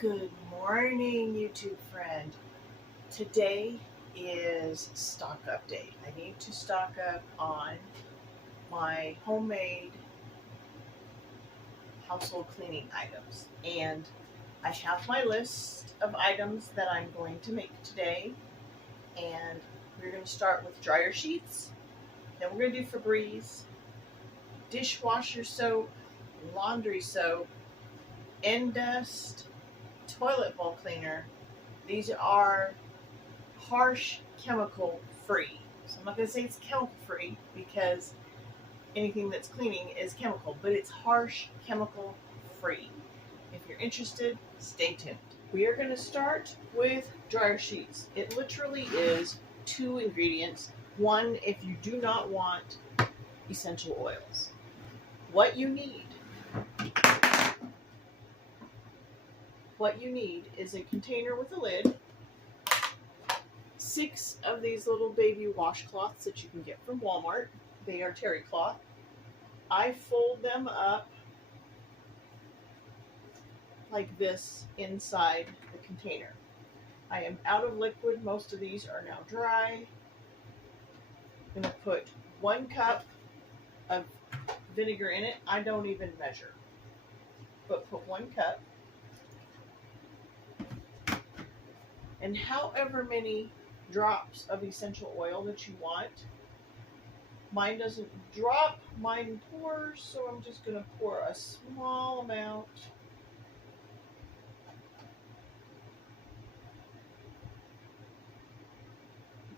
Good morning, YouTube friend. Today is stock up day. I need to stock up on my homemade household cleaning items. And I have my list of items that I'm going to make today. And we're going to start with dryer sheets. Then we're going to do Febreze, dishwasher soap, laundry soap, Endust, toilet bowl cleaner. These are harsh chemical free. So I'm not going to say it's chemical free because anything that's cleaning is chemical, but it's harsh chemical free. If you're interested, stay tuned. We are going to start with dryer sheets. It literally is 2 ingredients. One, if you do not want essential oils. What you need is a container with a lid, 6 of these little baby washcloths that you can get from Walmart. They are terry cloth. I fold them up like this inside the container. I am out of liquid. Most of these are now dry. I'm going to put 1 cup of vinegar in it. I don't even measure, but put 1 cup. And however many drops of essential oil that you want. Mine doesn't drop, mine pours, so I'm just going to pour a small amount.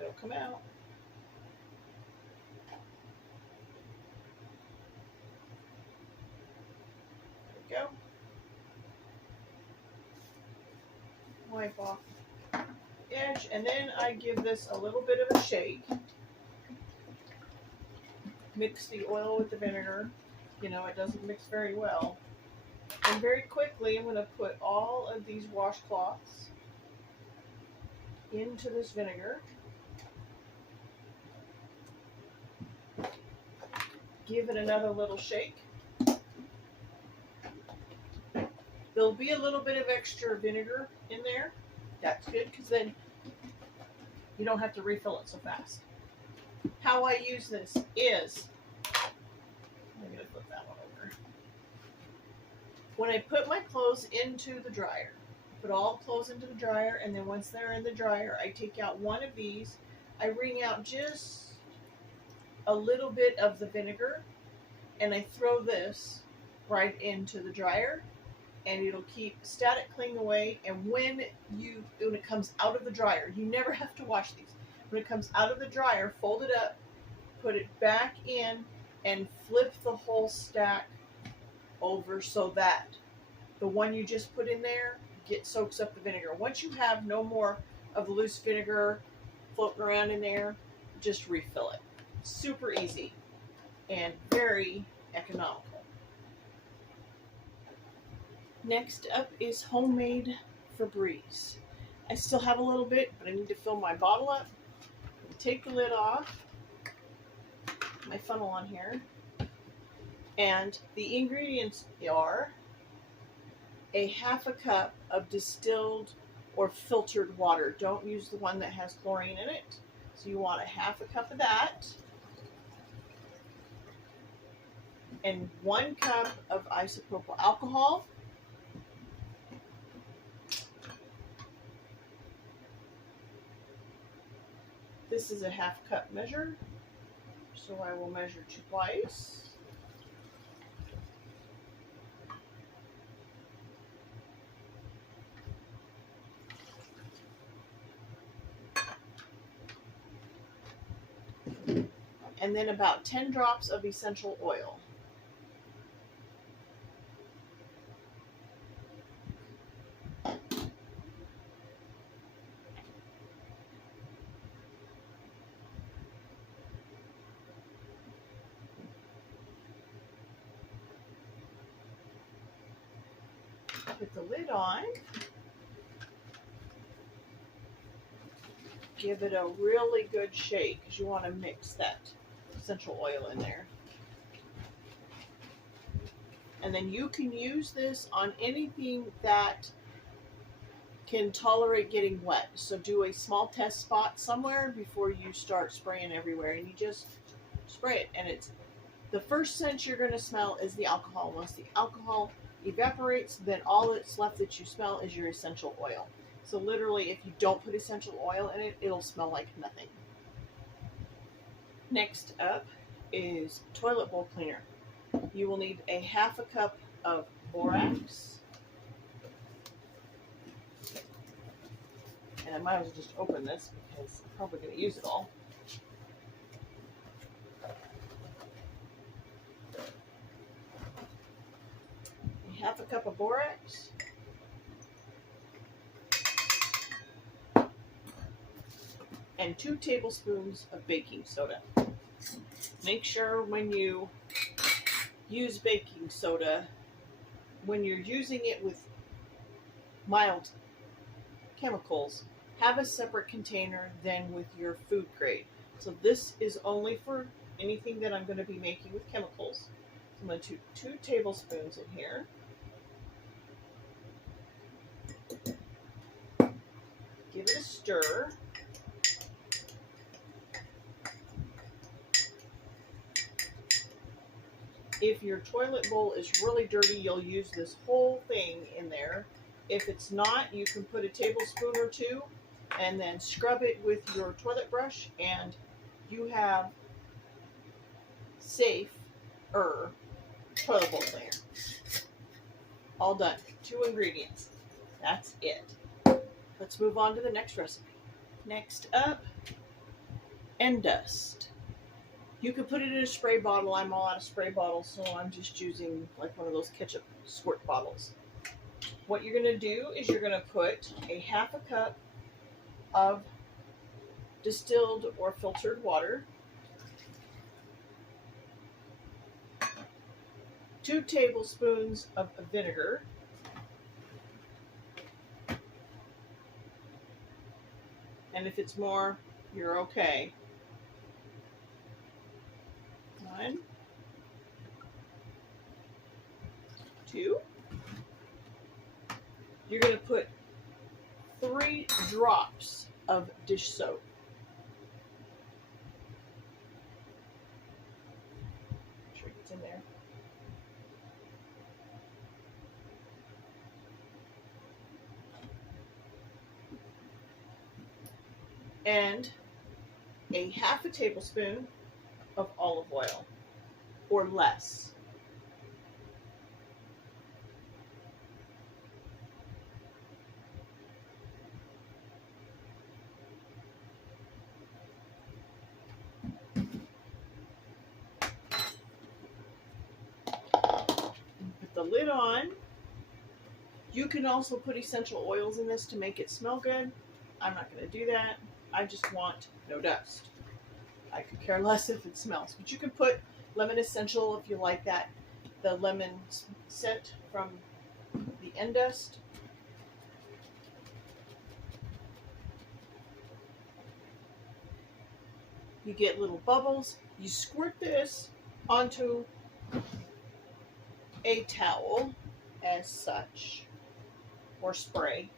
It'll come out. There we go. Wipe off edge, and then I give this a little bit of a shake. Mix the oil with the vinegar. You know, it doesn't mix very well. And very quickly, I'm going to put all of these washcloths into this vinegar. Give it another little shake. There'll be a little bit of extra vinegar in there. That's good because then you don't have to refill it so fast. How I use this is, I'm going to flip that one over. When I put my clothes into the dryer, put all the clothes into the dryer, and then once they're in the dryer, I take out one of these. I wring out just a little bit of the vinegar, and I throw this right into the dryer. And it'll keep static cling away. And when it comes out of the dryer, you never have to wash these. When it comes out of the dryer, fold it up, put it back in, and flip the whole stack over so that the one you just put in there soaks up the vinegar. Once you have no more of the loose vinegar floating around in there, just refill it. Super easy and very economical. Next up is homemade Febreze. I still have a little bit, but I need to fill my bottle up. Take the lid off, my funnel on here, and the ingredients are a ½ cup of distilled or filtered water. Don't use the one that has chlorine in it. So you want a ½ cup of that, and 1 cup of isopropyl alcohol. This is a ½ cup measure, so I will measure twice. And then about 10 drops of essential oil. Put the lid on. Give it a really good shake because you want to mix that essential oil in there. And then you can use this on anything that can tolerate getting wet. So do a small test spot somewhere before you start spraying everywhere, and you just spray it. And it's the first scent you're going to smell is the alcohol. Once the alcohol evaporates, then all that's left that you smell is your essential oil. So literally, if you don't put essential oil in it, it'll smell like nothing. Next up is toilet bowl cleaner. You will need a half a cup of borax. And I might as well just open this because I'm probably going to use it all. Half a cup of borax. And 2 tablespoons of baking soda. Make sure when you use baking soda, when you're using it with mild chemicals, have a separate container than with your food grade. So this is only for anything that I'm going to be making with chemicals. So I'm going to put 2 tablespoons in here. Give it a stir. If your toilet bowl is really dirty, you'll use this whole thing in there. If it's not, you can put a tablespoon or 2 and then scrub it with your toilet brush, and you have safe toilet bowl cleaner. All done. 2 ingredients. That's it. Let's move on to the next recipe. Next up, Endust. You can put it in a spray bottle. I'm all out of spray bottles, so I'm just using like one of those ketchup squirt bottles. What you're going to do is you're going to put a half a cup of distilled or filtered water, 2 tablespoons of vinegar, and if it's more, you're okay. 1, 2. You're going to put 3 drops of dish soap. Make sure it gets in there. And a half a tablespoon of olive oil, or less. Put the lid on. You can also put essential oils in this to make it smell good. I'm not going to do that. I just want no dust. I could care less if it smells, but you can put lemon essential if you like that. The lemon scent from the Endust. You get little bubbles. You squirt this onto a towel as such, or spray.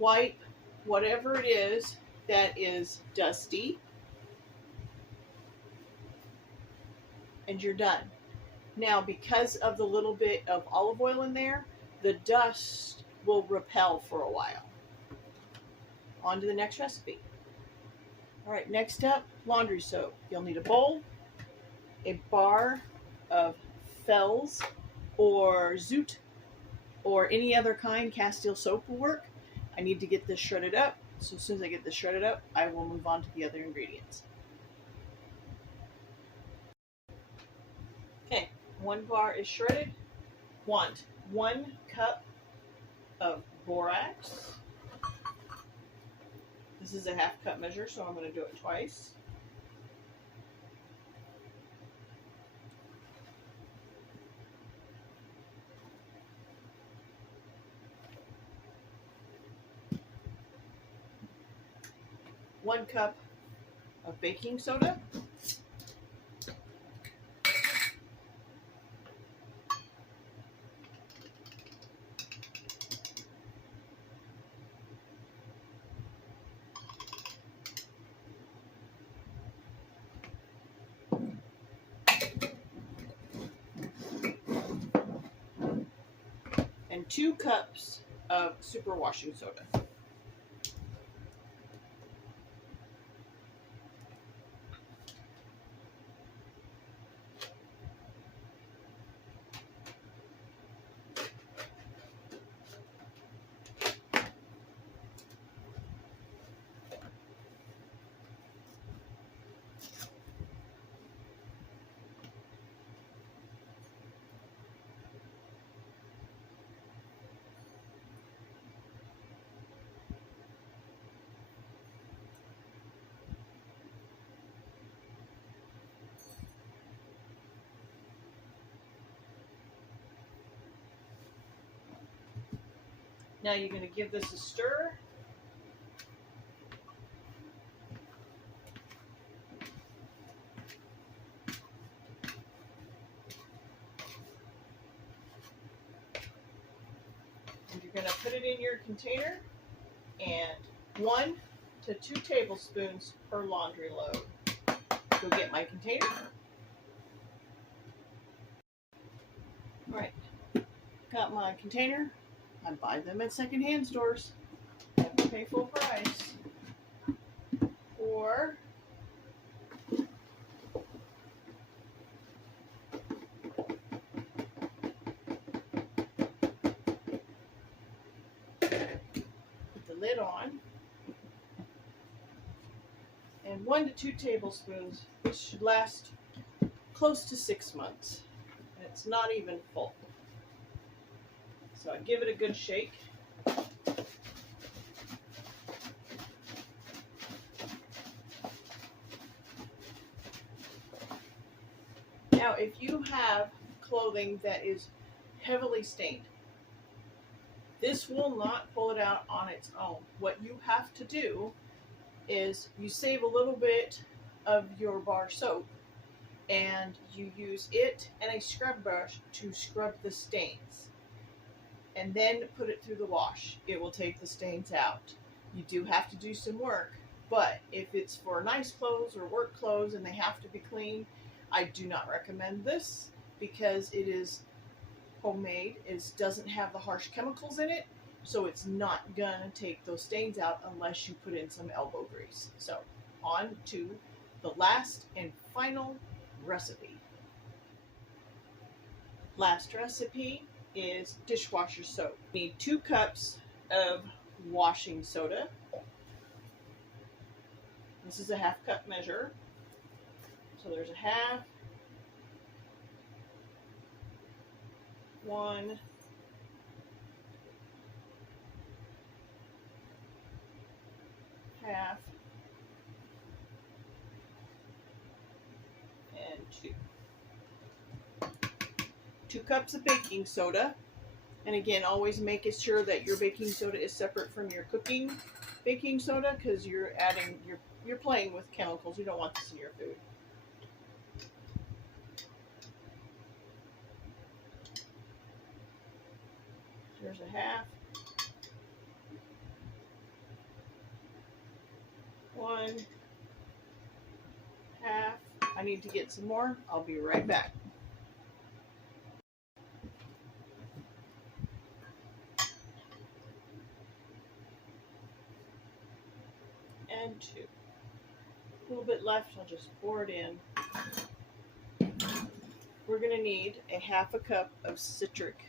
Wipe whatever it is that is dusty, and you're done. Now, because of the little bit of olive oil in there, the dust will repel for a while. On to the next recipe. All right, next up, laundry soap. You'll need a bowl, a bar of Febreze or Zoot or any other kind. Castile soap will work. I need to get this shredded up. So as soon as I get this shredded up, I will move on to the other ingredients. Okay, 1 bar is shredded. Want 1 cup of borax. This is a half cup measure, so I'm going to do it twice. $1 cup of baking soda. 2 cups of super washing soda. Now you're going to give this a stir. And you're going to put it in your container, and 1 to 2 tablespoons per laundry load. Go get my container. All right, got my container. I buy them at secondhand stores. Never pay full price. Or put the lid on. And 1 to 2 tablespoons. This should last close to 6 months. And it's not even full. So I give it a good shake. Now, if you have clothing that is heavily stained, this will not pull it out on its own. What you have to do is you save a little bit of your bar soap and you use it and a scrub brush to scrub the stains. And then put it through the wash. It will take the stains out. You do have to do some work, but if it's for nice clothes or work clothes and they have to be clean, I do not recommend this because it is homemade. It doesn't have the harsh chemicals in it, so it's not gonna take those stains out unless you put in some elbow grease. So on to the last and final recipe. Last recipe is dishwasher soap. You need 2 cups of washing soda. This is a 1/2 cup measure. So there's a 1/2, 1, half, and 2. 2 cups of baking soda. And again, always make sure that your baking soda is separate from your cooking baking soda because you're playing with chemicals. You don't want this in your food. There's a 1/2, 1, 1/2. I need to get some more. I'll be right back. And 2. A little bit left, I'll just pour it in. We're going to need a 1/2 cup of citric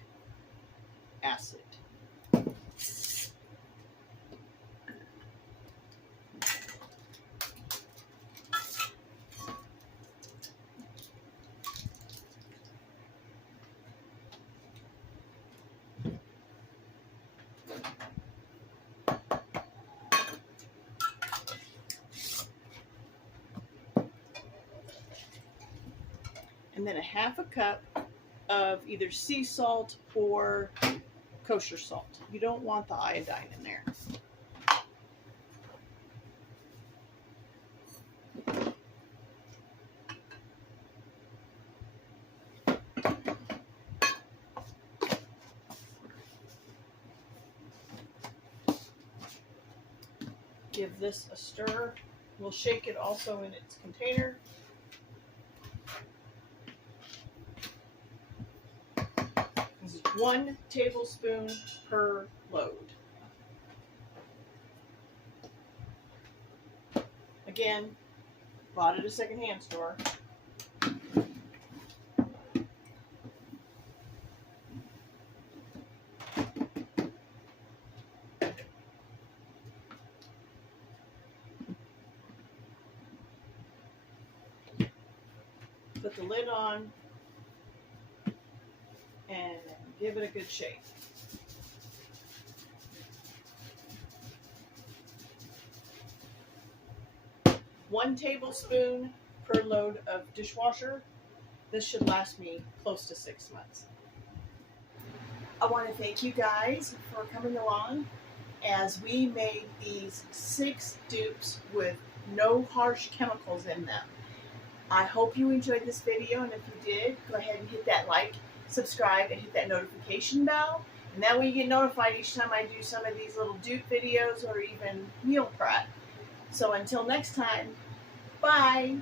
acid. And then a 1/2 cup of either sea salt or kosher salt. You don't want the iodine in there. Give this a stir. We'll shake it also in its container. 1 tablespoon per load. Again, bought at a secondhand store. Put the lid on and give it a good shake. One tablespoon per load of dishwasher. This should last me close to 6 months. I want to thank you guys for coming along as we made these 6 dupes with no harsh chemicals in them. I hope you enjoyed this video, and if you did, go ahead and hit that like, subscribe, and hit that notification bell, and that way you get notified each time I do some of these little dupe videos or even meal prep. So until next time, bye!